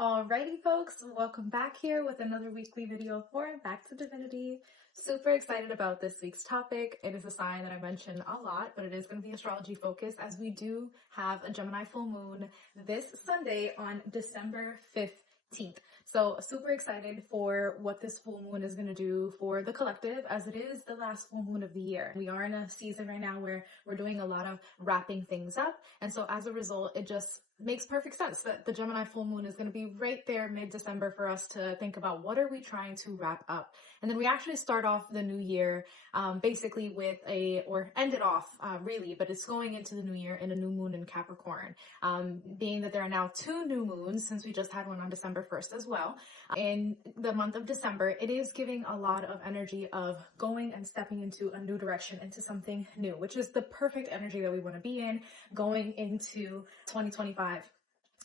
Alrighty folks, welcome back here with another weekly video for Back to Divinity. Super excited about this week's topic. It is a sign that I mention a lot, but it is going to be astrology focused as we do have a Gemini full moon this Sunday on December 15th. So super excited for what this full moon is going to do for the collective, as it is the last full moon of the year. We are in a season right now where we're doing a lot of wrapping things up. And so as a result, it just makes perfect sense that the Gemini full moon is going to be right there mid-December for us to think about what are we trying to wrap up. And then we actually start off the new year basically with or end it off really, but it's going into the new year in a new moon in Capricorn. Being that there are now 2 new moons, since we just had one on December 1st as well. In the month of December, it is giving a lot of energy of going and stepping into a new direction, into something new, which is the perfect energy that we want to be in going into 2025.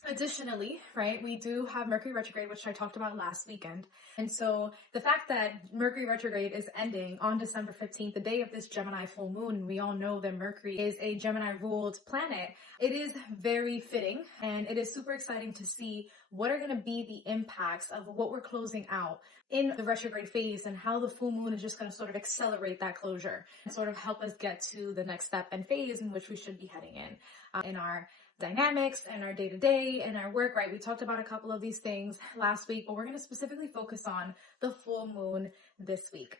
Additionally, right, we do have Mercury retrograde, which I talked about last weekend. And so the fact that Mercury retrograde is ending on December 15th, the day of this Gemini full moon, we all know that Mercury is a Gemini ruled planet. It is very fitting, and it is super exciting to see what are going to be the impacts of what we're closing out in the retrograde phase, and how the full moon is just going to sort of accelerate that closure and sort of help us get to the next step and phase in which we should be heading in our dynamics and our day-to-day and our work, right? We talked about a couple of these things last week, but we're going to specifically focus on the full moon this week.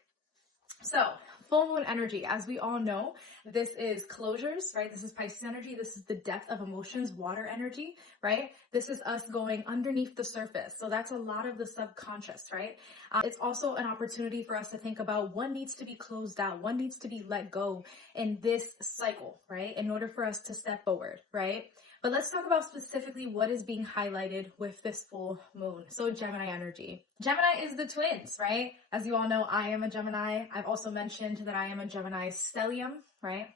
So full moon energy, as we all know, this is closures, right? This is Pisces energy. This is the depth of emotions, water energy, right? This is us going underneath the surface. So that's a lot of the subconscious, right? It's also an opportunity for us to think about what needs to be closed out, what needs to be let go in this cycle, right? In order for us to step forward, right? But let's talk about specifically what is being highlighted with this full moon. So Gemini energy. Gemini is the twins, right? As you all know, I am a Gemini. I've also mentioned that I am a Gemini stellium, right?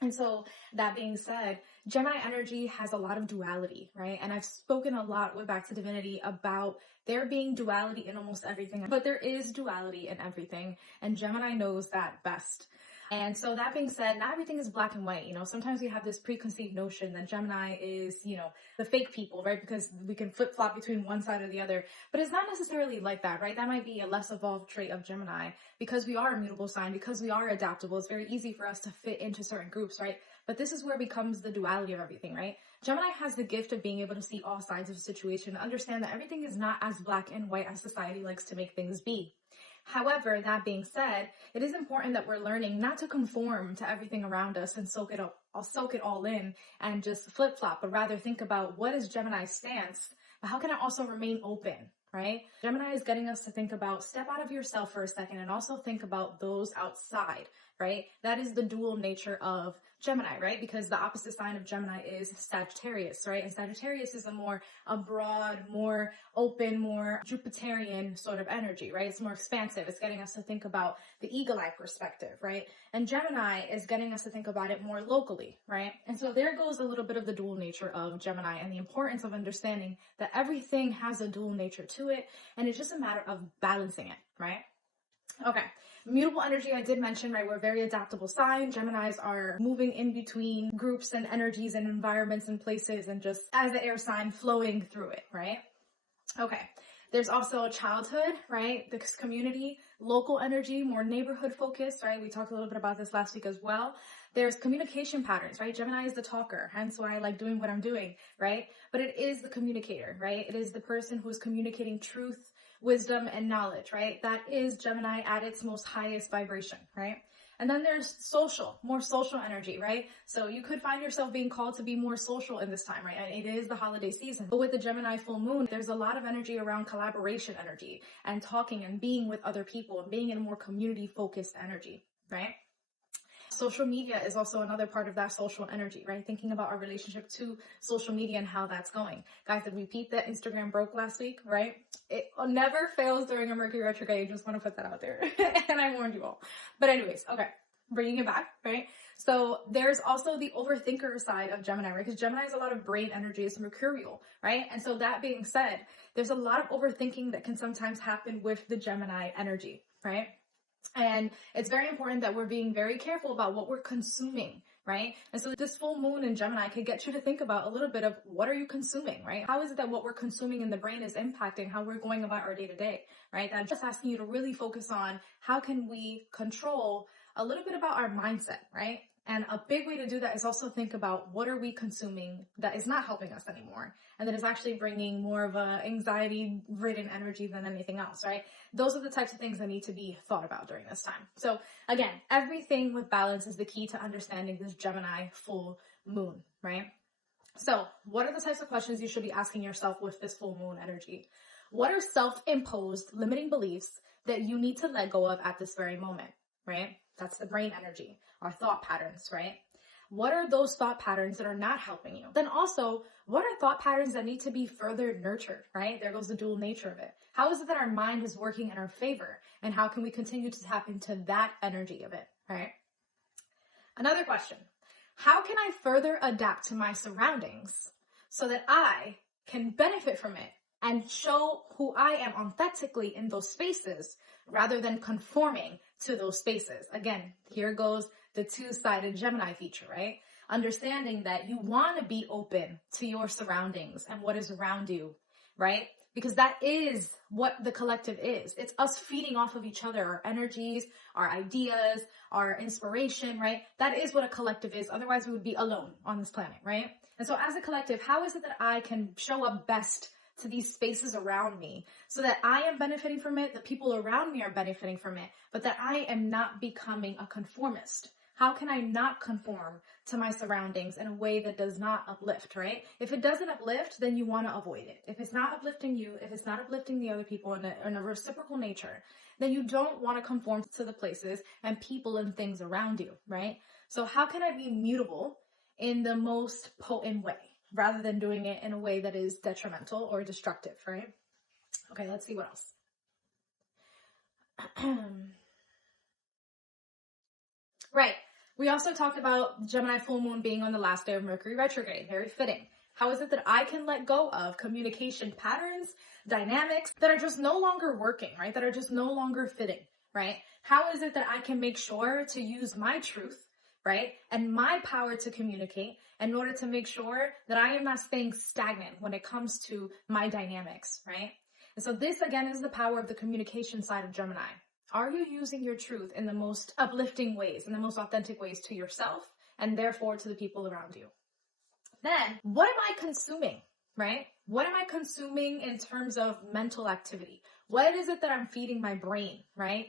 And so that being said, Gemini energy has a lot of duality, right? And I've spoken a lot with Back to Divinity about there being duality in almost everything, but there is duality in everything, and Gemini knows that best. And so that being said, not everything is black and white. You know, sometimes we have this preconceived notion that Gemini is, you know, the fake people, right? Because we can flip-flop between one side or the other. But it's not necessarily like that, right? That might be a less evolved trait of Gemini. Because we are a mutable sign, because we are adaptable, it's very easy for us to fit into certain groups, right? But this is where it becomes the duality of everything, right? Gemini has the gift of being able to see all sides of a situation, understand that everything is not as black and white as society likes to make things be. However, that being said, it is important that we're learning not to conform to everything around us and soak it all in and just flip-flop, but rather think about what is Gemini's stance, but how can I also remain open, right? Gemini is getting us to think about step out of yourself for a second and also think about those outside, right? That is the dual nature of Gemini, right? Because the opposite sign of Gemini is Sagittarius, right? And Sagittarius is a broad, more open, more Jupiterian sort of energy, right? It's more expansive. It's getting us to think about the eagle eye perspective, right? And Gemini is getting us to think about it more locally, right? And so there goes a little bit of the dual nature of Gemini and the importance of understanding that everything has a dual nature to it, and it's just a matter of balancing it, right? Okay. Mutable energy, I did mention, right? We're a very adaptable sign. Geminis are moving in between groups and energies and environments and places, and just as the air sign flowing through it, right? Okay. There's also childhood, right? This community, local energy, more neighborhood focused, right? We talked a little bit about this last week as well. There's communication patterns, right? Gemini is the talker, hence why I like doing what I'm doing, right? But it is the communicator, right? It is the person who is communicating truth, wisdom, and knowledge, right? That is Gemini at its most highest vibration, right? And then there's social, more social energy, right? So you could find yourself being called to be more social in this time, right? And it is the holiday season. But with the Gemini full moon, there's a lot of energy around collaboration energy and talking and being with other people and being in a more community focused energy, right? Social media is also another part of that social energy, right? Thinking about our relationship to social media and how that's going. Guys, did we peep that Instagram broke last week, right? It never fails during a Mercury retrograde. Just want to put that out there. And I warned you all. But anyways, okay, bringing it back, right? So there's also the overthinker side of Gemini, right? Because Gemini has a lot of brain energy. It's mercurial, right? And so that being said, there's a lot of overthinking that can sometimes happen with the Gemini energy, right? And it's very important that we're being very careful about what we're consuming, right? And so this full moon in Gemini could get you to think about a little bit of what are you consuming, right? How is it that what we're consuming in the brain is impacting how we're going about our day to day, right? I'm just asking you to really focus on how can we control a little bit about our mindset, right? And a big way to do that is also think about what are we consuming that is not helping us anymore and that is actually bringing more of a anxiety-ridden energy than anything else, right? Those are the types of things that need to be thought about during this time. So again, everything with balance is the key to understanding this Gemini full moon, right? So what are the types of questions you should be asking yourself with this full moon energy? What are self-imposed limiting beliefs that you need to let go of at this very moment, right? That's the brain energy, our thought patterns, right? What are those thought patterns that are not helping you? Then also, what are thought patterns that need to be further nurtured, right? There goes the dual nature of it. How is it that our mind is working in our favor? And how can we continue to tap into that energy of it, right? Another question, how can I further adapt to my surroundings so that I can benefit from it and show who I am authentically in those spaces rather than conforming to those spaces? Again, here goes the two-sided Gemini feature, right? Understanding that you want to be open to your surroundings and what is around you, right? Because that is what the collective is. It's us feeding off of each other, our energies, our ideas, our inspiration, right? That is what a collective is. Otherwise, we would be alone on this planet, right? And so as a collective, how is it that I can show up best to these spaces around me so that I am benefiting from it, the people around me are benefiting from it, but that I am not becoming a conformist? How can I not conform to my surroundings in a way that does not uplift, right? If it doesn't uplift, then you want to avoid it. If it's not uplifting you, if it's not uplifting the other people in a reciprocal nature, then you don't want to conform to the places and people and things around you, right? So how can I be mutable in the most potent way rather than doing it in a way that is detrimental or destructive, right? Okay, let's see what else. Right. We also talked about Gemini full moon being on the last day of Mercury retrograde. Very fitting. How is it that I can let go of communication patterns, dynamics that are just no longer working, right? That are just no longer fitting, right? How is it that I can make sure to use my truth, right? And my power to communicate in order to make sure that I am not staying stagnant when it comes to my dynamics, right? And so this again is the power of the communication side of Gemini. Are you using your truth in the most uplifting ways, in the most authentic ways to yourself and therefore to the people around you? Then, what am I consuming, right? What am I consuming in terms of mental activity? What is it that I'm feeding my brain, right?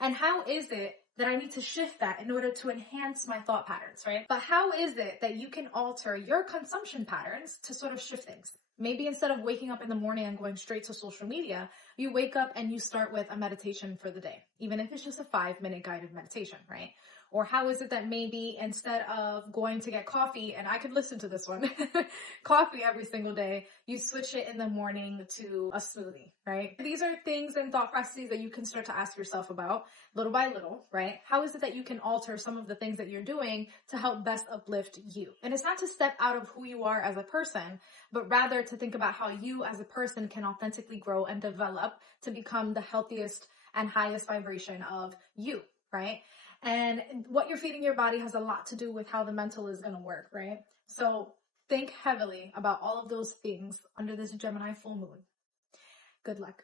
And how is it that I need to shift that in order to enhance my thought patterns, right? But how is it that you can alter your consumption patterns to sort of shift things? Maybe instead of waking up in the morning and going straight to social media, you wake up and you start with a meditation for the day, even if it's just a 5-minute guided meditation, right? Or how is it that maybe instead of going to get coffee, and I could listen to this one, coffee every single day, you switch it in the morning to a smoothie, right? These are things and thought processes that you can start to ask yourself about little by little, right? How is it that you can alter some of the things that you're doing to help best uplift you? And it's not to step out of who you are as a person, but rather to think about how you as a person can authentically grow and develop to become the healthiest and highest vibration of you, right? And what you're feeding your body has a lot to do with how the mental is going to work, right? So think heavily about all of those things under this Gemini full moon. Good luck.